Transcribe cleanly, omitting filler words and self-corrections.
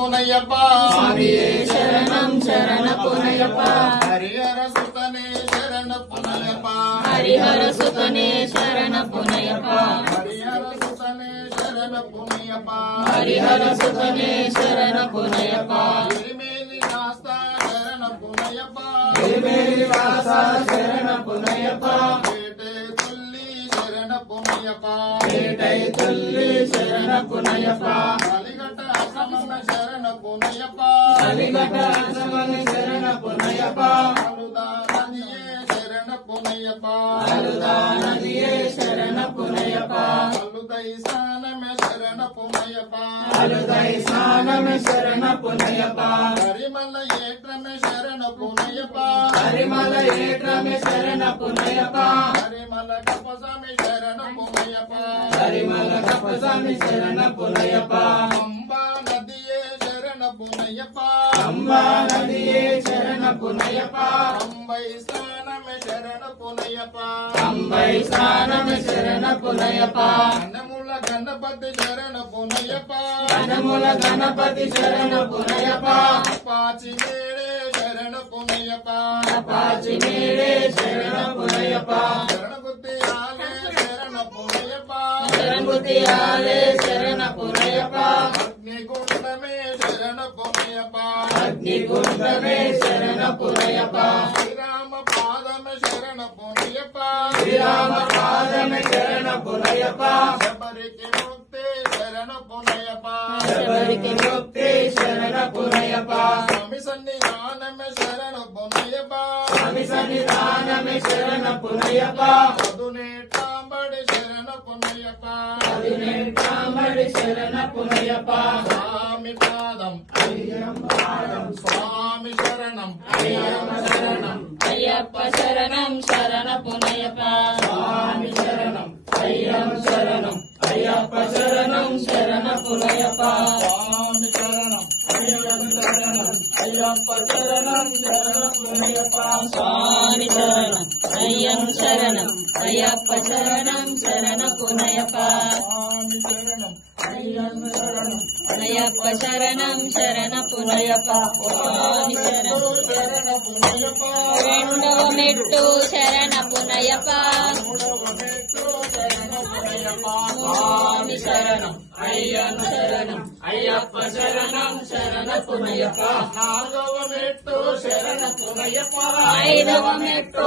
పునయ్యప్ప స్వామియే శరణం శరణ పునయ్యప్ప హరిహర సుతనే శరణ పునయ్యప్ప హరిహర సుతనే శరణ పునయ్యప్ప హరిహర సుతనే శరణ పునయ్యప్ప హరిహర సుతనే శరణ పునయ్యప్ప ఎరిమేలి రాస్తా శరణ పునయ్యప్ప ఎరిమేలి వాస శరణ పునయ్యప్ప ఏటే తల్లి శరణ పునయ్యప్ప ఏటై తల్లి శరణ పునయ్యప్ప కలిగట అసమన శరణ పునయ్యప్ప కలిగట అసమన శరణ పునయ్యప్ప అలుదా నదియే శరణ పునయ్యప్ప అలుదా నదియే శరణ పునయ్యప్ప అలుదై స్నానమే శరణ పునయ్యప్ప అలుదై స్నానమే శరణ పునయ్యప్ప హరిమల ఏట్రమే శరణ పునయ్యప్ప హరిమల ఏట్రమే శరణ పునయ్యప్ప హరిమల కపసమి శరణ పునయ్యప్ప హరిమల కపసమి శరణ పునయ్యప్ప అంబా నదియే శరణ పునయ్యప్ప అంబా నదియే శరణ పునయ్యప్ప అంబై స్నానమే శరణ పునయ్యప్ప అంబై స్నానమే శరణ పునయ్యప్ప అన్నముల గణపతి శరణ పునయ్యప్ప అనముల గణపతి శరణ పునయ్యప్ప పాచి మేడే శరణ పునయ్యప్ప పాచి మేడే శరణ పునయ్యప్ప శరణ బుద్ధి ఆలే శరణ పునయ్యప్ప శరణబుద్ధి ఆలే శరణ పునయ్యప్ప అగ్నిగుండమే శరణ పునయ్యప్ప అగ్నిగుండమే శరణ పునయ్యప్ప శ్రీరామ పాదమే శరణ పునయ్యప్ప శ్రీరామ పాదమే శరణ పునయ్యప్ప శబరికి ముక్తి శరణ పునయ్యప్ప శబరికి ముక్తి శరణ పునయ్యప్ప స్వామి సన్నిధానమే శరణ పునయ్యప్ప స్వామి సన్నిధానమే శరణ పునయ్యప్ప చదునేటాంబడి శరణ పునయ్యప్ప పదినెంటాంబడి శరణ పునయ్యప్ప స్వామి పాదం స్వామి శరణం అయ్యప్ప శరణం అయ్యప్ప శరణం శరణ పునయ్యప్ప స్వామి శరణం అయ్యప్ప శరణం అయ్యప్ప శరణం శరణ పునయ్యప్ప స్వామి శరణం అయ్యప్ప శరణం శరణ పునయ్యప్ప స్వామి శరణం అయ్యం శరణం అయ్యప్ప శరణం శరణ పునయ్యప్ప స్వామి శరణం అయ్యప్ప శరణం శరణ పునయ్యప్ప స్వామి శరణం శరణ పునయ్యప్ప రెండవ మెట్టు శరణ పునయ్యప్ప మూడవ మెట్టు శరణ పునయ్యప్ప స్వామి శరణం అయ్యం శరణం అయ్యప్ప శరణం శరణ పునయ్యప్ప నాలుగవ మెట్టు శరణ పునయ్యప్ప ఐదవ మెట్టు